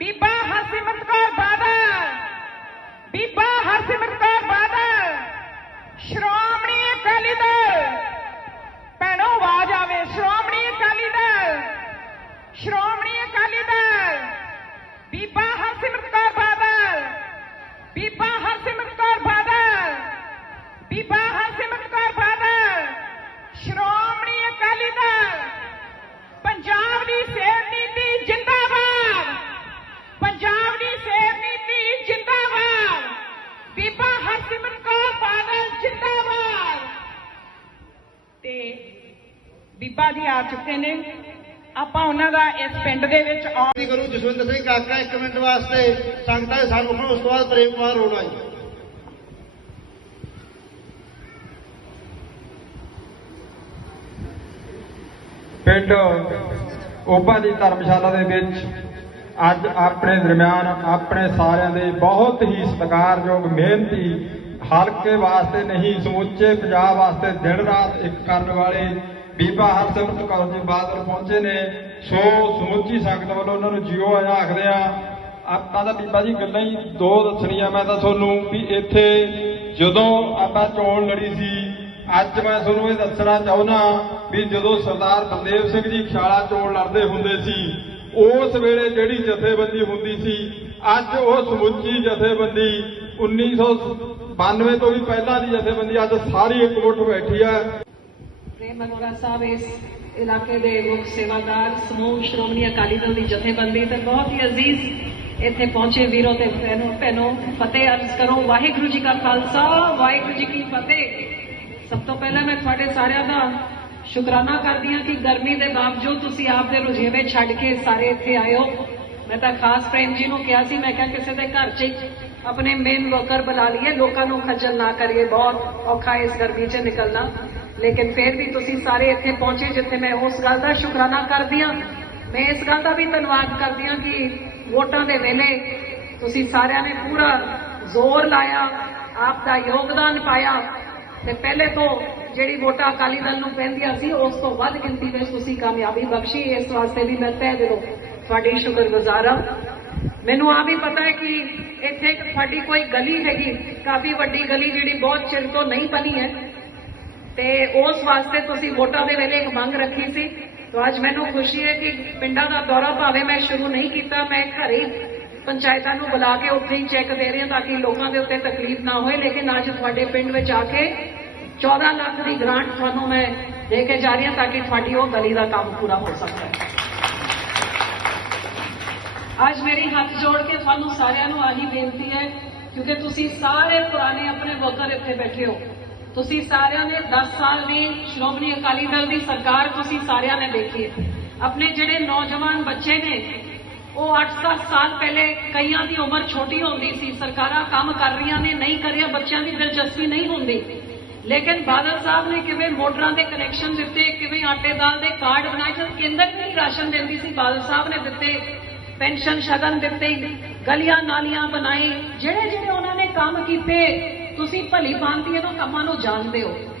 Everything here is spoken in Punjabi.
ਬੀਬਾ ਹਰਸਿਮਰਤ ਕੌਰ ਬਾਦਲ, ਬੀਬਾ ਹਰਸਿਮਰਤ ਕੌਰ ਬਾਦਲ, ਸ਼੍ਰੋਮਣੀ ਅਕਾਲੀ ਦਲ, ਭੈਣੋ ਆਵਾਜ਼ ਆਵੇ, ਸ਼੍ਰੋਮਣੀ ਅਕਾਲੀ ਦਲ, ਸ਼੍ਰੋਮਣੀ ਅਕਾਲੀ ਦਲ, ਬੀਬਾ ਹਰਸਿਮਰਤ ਕੌਰ ਬਾਦਲ, ਬੀਬਾ ਹਰਸਿਮਰਤ ਬੀਬਾ ਜੀ ਆ ਚੁੱਕੇ ਨੇ। ਆਪਾਂ ਉਹਨਾਂ ਦਾ ਇਸ ਪਿੰਡ ਦੇ ਵਿੱਚ ਆਉਣ ਗੁਰੂ ਜਸਵਿੰਦਰ ਸਿੰਘ ਕਾਕਾ ਇੱਕ ਮਿੰਟ ਵਾਸਤੇ ਸੰਗਤਾਂ ਦੇ ਸਾਹਮਣੇ ਉਸ ਤੋਂ ਬਾਅਦ ਪ੍ਰੇਮ ਕੁਮਾਰ ਹੋਣਾ ਜੀ। ਪਿੰਡ ਓਬਾ ਦੀ ਧਰਮਸ਼ਾਲਾ ਦੇ ਵਿੱਚ ਅੱਜ ਆਪਣੇ ਦਰਮਿਆਨ ਆਪਣੇ ਸਾਰਿਆਂ ਦੇ ਬਹੁਤ ਹੀ ਸਤਿਕਾਰਯੋਗ ਮਿਹਨਤੀ ਹਲਕੇ ਵਾਸਤੇ ਨਹੀਂ ਸਮੁੱਚੇ ਪੰਜਾਬ ਵਾਸਤੇ ਦਿਨ ਰਾਤ ਇੱਕ ਕਰਨ ਵਾਲੇ ਬੀਬਾ ਹਰਸਿਮਰਤ ਕੌਰ ਜੀ ਬਾਦਲ ਪਹੁੰਚੇ ਨੇ। ਸੋ ਸਮੁੱਚੀ ਸੰਗਤ ਵੱਲੋਂ ਉਹਨਾਂ ਨੂੰ ਜਿਉ ਆਇਆ ਆਖਦੇ ਆ। ਆਪਾਂ ਤਾਂ ਬੀਬਾ ਜੀ ਗੱਲਾਂ ਹੀ ਦੋ ਦੱਸਣੀਆਂ ਮੈਂ ਤਾਂ ਤੁਹਾਨੂੰ ਵੀ ਇੱਥੇ ਜਦੋਂ ਆਪਾਂ ਚੋਣ ਲੜੀ ਸੀ, ਅੱਜ ਮੈਂ ਤੁਹਾਨੂੰ ਇਹ ਦੱਸਣਾ ਚਾਹੁੰਦਾ ਵੀ ਜਦੋਂ ਸਰਦਾਰ ਬਲਦੇਵ ਸਿੰਘ ਜੀ ਖਿਆਲਾ ਚੋਣ ਲੜਦੇ ਹੁੰਦੇ ਸੀ, ਉਸ ਵੇਲੇ ਜਿਹੜੀ ਜਥੇਬੰਦੀ ਹੁੰਦੀ ਸੀ, ਅੱਜ ਉਹ ਸਮੁੱਚੀ ਜਥੇਬੰਦੀ 1992 ਤੋਂ ਵੀ ਪਹਿਲਾਂ ਦੀ ਜਥੇਬੰਦੀ, ਅੱਜ ਸਾਰੀ ਇਕਮੁੱਠ ਬੈਠੀ ਹੈ ਪ੍ਰੇਮ ਅਰੋੜਾ ਸਾਹਿਬ, ਇਸ ਇਲਾਕੇ ਦੇ ਮੁੱਖ ਸੇਵਾਦਾਰ ਸਮੂਹ ਸ਼੍ਰੋਮਣੀ ਅਕਾਲੀ ਦਲ ਦੀ ਜਥੇਬੰਦੀ ਤੇ ਬਹੁਤ ਹੀ ਅਜ਼ੀਜ਼ ਇੱਥੇ ਪਹੁੰਚੇ ਵੀਰੋ ਤੇ ਭੈਣੋ ਭੈਣੋ, ਫਤਿਹ ਅਰਜ਼ ਕਰੋ। ਵਾਹਿਗੁਰੂ ਜੀ ਕਾ ਖਾਲਸਾ, ਵਾਹਿਗੁਰੂ ਜੀ ਕੀ ਫਤਿਹ। ਸਭ ਤੋਂ ਪਹਿਲਾਂ ਮੈਂ ਤੁਹਾਡੇ ਸਾਰਿਆਂ ਦਾ ਸ਼ੁਕਰਾਨਾ ਕਰਦੀ ਹਾਂ ਕਿ ਗਰਮੀ ਦੇ ਬਾਵਜੂਦ ਤੁਸੀਂ ਆਪ ਦੇ ਰੁਝੇਵੇਂ ਛੱਡ ਕੇ ਸਾਰੇ ਇੱਥੇ ਆਏ ਮੈਂ ਤਾਂ ਖਾਸ ਪ੍ਰੇਮ ਜੀ ਨੂੰ ਕਿਹਾ ਸੀ, ਮੈਂ ਕਿਹਾ ਕਿਸੇ ਦੇ ਘਰ 'ਚ ਆਪਣੇ ਮੇਨ ਵਰਕਰ ਬੁਲਾ ਲਈਏ, ਲੋਕਾਂ ਨੂੰ ਖੱਜਲ ਨਾ ਕਰੀਏ। ਬਹੁਤ ਔਖਾ ਇਸ ਗਰਮੀ 'ਚ ਨਿਕਲਣਾ। ਲੇਕਿਨ ਫਿਰ ਵੀ ਤੁਸੀਂ ਸਾਰੇ ਇੱਥੇ ਪਹੁੰਚੇ ਜਿੱਥੇ ਮੈਂ ਉਸ ਗੱਲ ਦਾ ਸ਼ੁਕਰਾਨਾ ਕਰਦੀ ਹਾਂ। ਮੈਂ ਇਸ ਗੱਲ ਦਾ ਵੀ ਧੰਨਵਾਦ ਕਰਦੀ ਹਾਂ ਕਿ ਵੋਟਾਂ ਦੇ ਵੇਲੇ ਤੁਸੀਂ ਸਾਰਿਆਂ ਨੇ ਪੂਰਾ ਜ਼ੋਰ ਲਾਇਆ, ਆਪ ਦਾ ਯੋਗਦਾਨ ਪਾਇਆ। ਤੇ ਪਹਿਲੇ ਤੋਂ ਜਿਹੜੀ ਵੋਟਾਂ ਅਕਾਲੀ ਦਲ ਨੂੰ ਪੈਂਦੀਆਂ ਸੀ, ਉਸ ਤੋਂ ਵੱਧ ਗਿਣਤੀ ਵਿੱਚ ਤੁਸੀਂ ਕਾਮਯਾਬੀ ਬਖਸ਼ੀ। ਇਸ ਵਾਸਤੇ ਵੀ ਮੈਂ ਤਹਿ ਦਿਲੋਂ ਤੁਹਾਡੀ ਸ਼ੁਕਰਗੁਜ਼ਾਰ ਹਾਂ। ਮੈਨੂੰ ਆ ਵੀ ਪਤਾ ਹੈ ਕਿ ਇੱਥੇ ਤੁਹਾਡੀ ਕੋਈ ਗਲੀ ਹੈਗੀ, ਕਾਫੀ ਵੱਡੀ ਗਲੀ ਜਿਹੜੀ ਬਹੁਤ ਚਿਰ ਤੋਂ ਨਹੀਂ ਬਣੀ ਹੈ। ਤੇ ਉਸ ਵਾਸਤੇ ਤੁਸੀਂ ਵੋਟਾਂ ਦੇ ਵੇਲੇ ਇੱਕ ਮੰਗ ਰੱਖੀ ਸੀ। ਤਾਂ ਅੱਜ ਮੈਨੂੰ ਖੁਸ਼ੀ ਹੈ ਕਿ ਪਿੰਡਾਂ ਦਾ ਦੌਰਾ ਭਾਵੇਂ ਮੈਂ ਸ਼ੁਰੂ ਨਹੀਂ ਕੀਤਾ, ਮੈਂ ਘਰੇ ਹੀ ਪੰਚਾਇਤਾਂ ਨੂੰ ਬੁਲਾ ਕੇ ਉੱਥੇ ਹੀ ਚੈੱਕ ਦੇ ਰਹੀ ਹਾਂ ਤਾਂ ਕਿ ਲੋਕਾਂ ਦੇ ਉੱਤੇ ਤਕਲੀਫ ਨਾ ਹੋਏ। ਲੇਕਿਨ ਅੱਜ ਤੁਹਾਡੇ ਪਿੰਡ ਵਿੱਚ ਆ ਕੇ 14 ਲੱਖ ਦੀ ਗ੍ਰਾਂਟ ਤੁਹਾਨੂੰ ਮੈਂ ਦੇ ਕੇ ਜਾ ਰਹੀ ਹਾਂ ਤਾਂ ਕਿ ਤੁਹਾਡੀ ਉਹ ਗਲੀ ਦਾ ਕੰਮ ਪੂਰਾ ਹੋ ਸਕੇ ਅੱਜ ਮੇਰੀ ਹੱਥ ਜੋੜ ਕੇ ਤੁਹਾਨੂੰ ਸਾਰਿਆਂ ਨੂੰ ਆਹੀ ਬੇਨਤੀ ਹੈ, ਕਿਉਂਕਿ ਤੁਸੀਂ ਸਾਰੇ ਪੁਰਾਣੇ ਆਪਣੇ ਵਰਕਰ ਇੱਥੇ ਬੈਠੇ ਹੋ। ਤੁਸੀਂ ਸਾਰਿਆਂ ਨੇ 10 ਸਾਲ ਦੀ ਸ਼੍ਰੋਮਣੀ ਅਕਾਲੀ ਦਲ ਦੀ ਸਰਕਾਰ ਤੁਸੀਂ ਸਾਰਿਆਂ ਨੇ ਦੇਖੀ ਆਪਣੇ ਜਿਹੜੇ ਨੌਜਵਾਨ ਬੱਚੇ ਨੇ, ਉਹ 8-10 ਸਾਲ ਪਹਿਲੇ ਕਈਆਂ ਦੀ ਉਮਰ ਛੋਟੀ ਹੁੰਦੀ ਸੀ, ਸਰਕਾਰਾਂ ਕੰਮ ਕਰ ਰਹੀਆਂ ਨੇ, ਨਹੀਂ ਕਰਿਆ, ਬੱਚਿਆਂ ਦੀ ਦਿਲਚਸਪੀ ਨਹੀਂ ਹੁੰਦੀ। ਲੇਕਿਨ ਬਾਦਲ ਸਾਹਿਬ ਨੇ ਕਿਵੇਂ ਮੋਟਰਾਂ ਦੇ ਕਨੈਕਸ਼ਨ ਦਿੱਤੇ, ਕਿਵੇਂ ਆਟੇ ਦਾਲ ਦੇ ਕਾਰਡ ਬਣਾਏ, ਜਦ ਕੇਂਦਰ ਨਹੀਂ ਰਾਸ਼ਨ ਦਿੰਦੀ ਸੀ, ਬਾਦਲ ਸਾਹਿਬ ਨੇ ਦਿੱਤੇ, ਪੈਨਸ਼ਨ ਸ਼ਗਨ ਦਿੱਤੇ, ਗਲੀਆਂ ਨਾਲੀਆਂ ਬਣਾਈ ਜਿਹੜੇ ਜਿਹੜੇ ਉਹਨਾਂ ਨੇ ਕੰਮ ਕੀਤੇ ਤੁਸੀਂ ਭਲੀ ਭਾਂਤੀ ਇਹਨਾਂ ਕੰਮਾਂ ਨੂੰ ਜਾਣਦੇ ਹੋ।